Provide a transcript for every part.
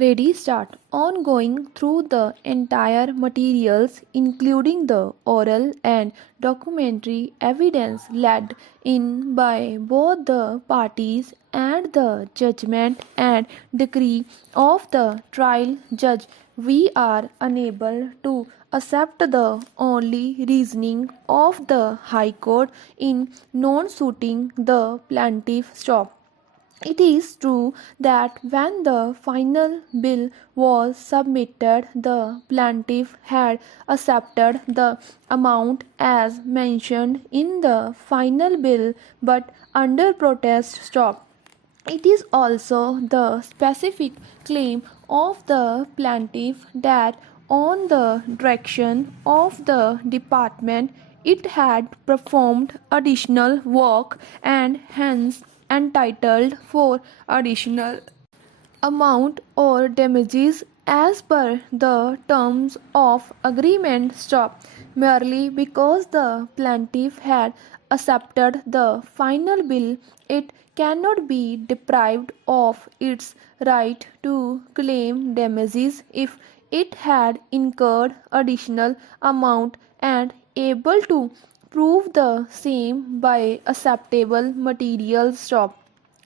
Ready, start. On going through the entire materials, including the oral and documentary evidence led in by both the parties and the judgment and decree of the trial judge, we are unable to accept the only reasoning of the High Court in non suiting the plaintiff stop. It is true that when the final bill was submitted, the plaintiff had accepted the amount as mentioned in the final bill, but under protest stop. It is also the specific claim of the plaintiff that on the direction of the department it had performed additional work and hence entitled for additional amount or damages as per the terms of agreement stop merely because the plaintiff had accepted the final bill. It cannot be deprived of its right to claim damages if it had incurred additional amount and able to prove the same by acceptable material stop.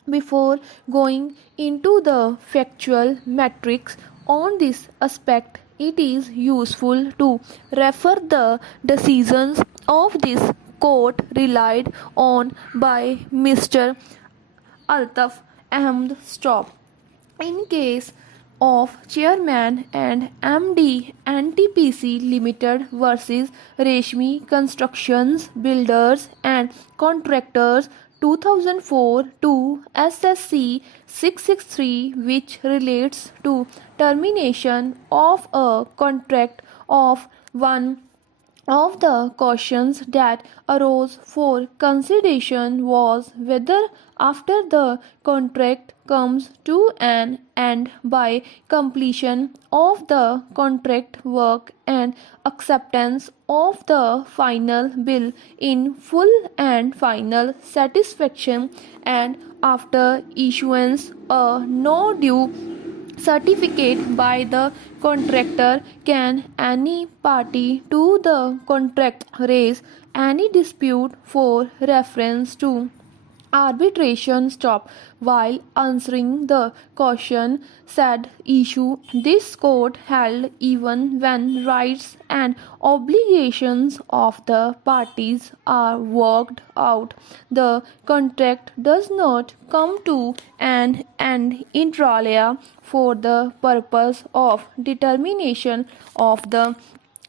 Before going into the factual metrics on this aspect, it is useful to refer the decisions of this court relied on by Mr. Altaf Ahmed Stop. In case of Chairman and MD NTPC Limited versus Reshmi Constructions Builders and Contractors 2004 to SSC 663, which relates to termination of a contract of one of the questions that arose for consideration was whether, after the contract comes to an end by completion of the contract work and acceptance of the final bill in full and final satisfaction, and after issuance a no due certificate by the contractor, can any party to the contract raise any dispute for reference to arbitration stop. While answering the question said issue, this court held even when rights and obligations of the parties are worked out, the contract does not come to an end inter alia for the purpose of determination of the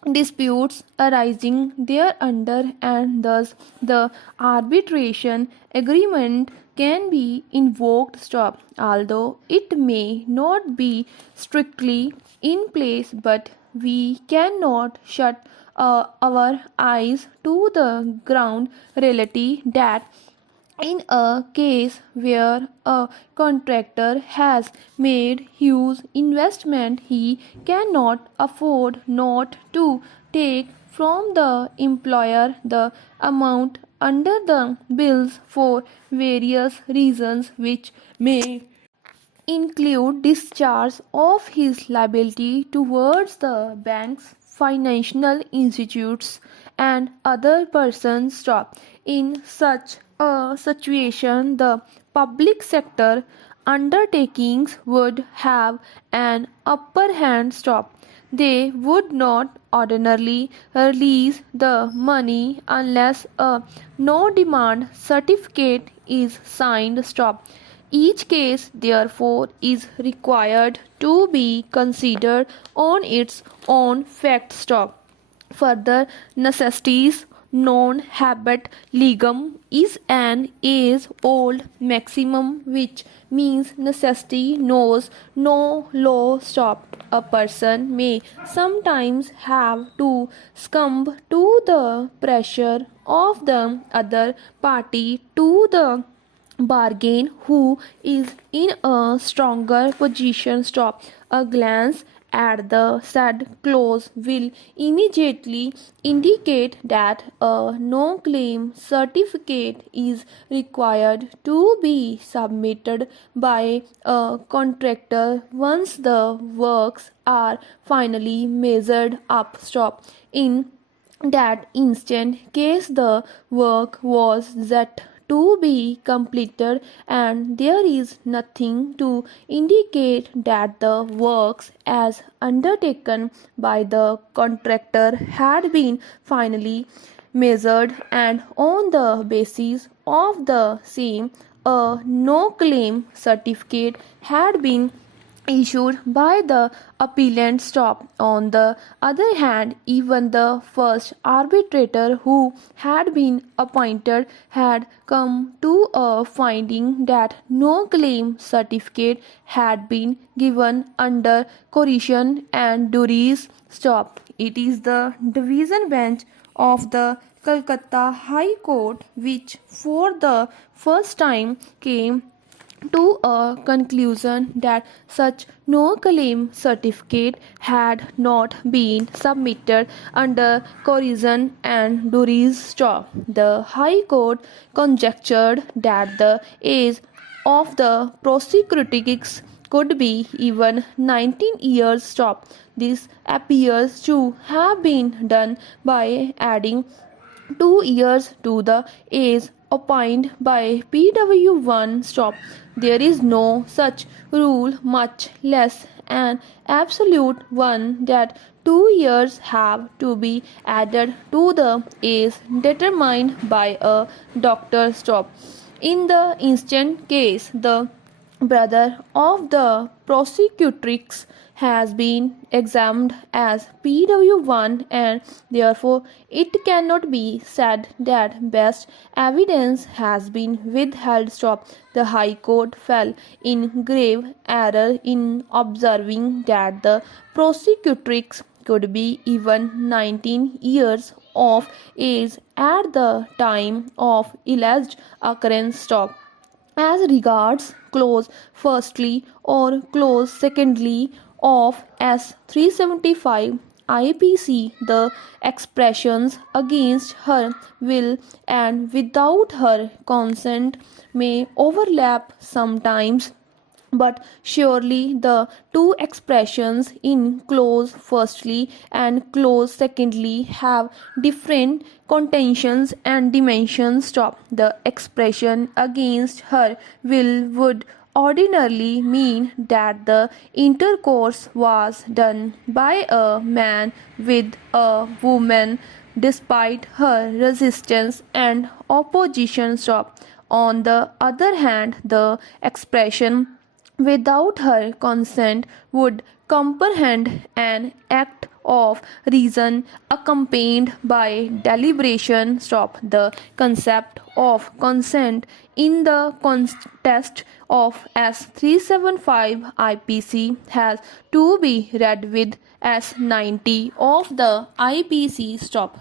disputes arising thereunder, and thus the arbitration agreement can be invoked stop, although it may not be strictly in place. But we cannot shut our eyes to the ground reality that in a case where a contractor has made huge investment, he cannot afford not to take from the employer the amount under the bills for various reasons, which may include discharge of his liability towards the banks, financial institutes, and other persons. Stop. In such a situation, the public sector undertakings would have an upper hand. Stop. They would not ordinarily release the money unless a no demand certificate is signed. Stop. Each case, therefore, is required to be considered on its own fact stock. Further necessities non habet legum is an age old maximum, which means necessity knows no law stop. A person may sometimes have to succumb to the pressure of the other party to the bargain who is in a stronger position stop. A glance at the said clause will immediately indicate that a no claim certificate is required to be submitted by a contractor once the works are finally measured up. Stop. In that instant case the work was yet to be completed and there is nothing to indicate that the works as undertaken by the contractor had been finally measured, and on the basis of the same a no claim certificate had been issued by the appellant. Stop. On the other hand, even the first arbitrator who had been appointed had come to a finding that no claim certificate had been given under coercion and duress. Stop. It is the division bench of the Calcutta High Court which for the first time came to a conclusion that such no claim certificate had not been submitted under coercion and duress. Stop. The High Court conjectured that the age of the prosecutrix could be even 19 years. Stop. This appears to have been done by adding 2 years to the age opined by PW1. Stop. There is no such rule, much less an absolute one, that 2 years have to be added to the age determined by a doctor. Stop. In the instant case, the brother of the prosecutrix has been examined as PW1 and therefore it cannot be said that best evidence has been withheld. Stop. The High Court fell in grave error in observing that the prosecutrix could be even 19 years of age at the time of alleged occurrence. Stop. As regards clause firstly or clause secondly of S 375 IPC, the expressions against her will and without her consent may overlap sometimes, but surely the two expressions in clause firstly and clause secondly have different contentions and dimensions. Stop. The expression against her will would ordinarily mean that the intercourse was done by a man with a woman despite her resistance and opposition. Stop. On the other hand, the expression without her consent would comprehend an act of reason accompanied by deliberation. Stop. The concept of consent in the context of S 375 IPC has to be read with S 90 of the IPC. Stop.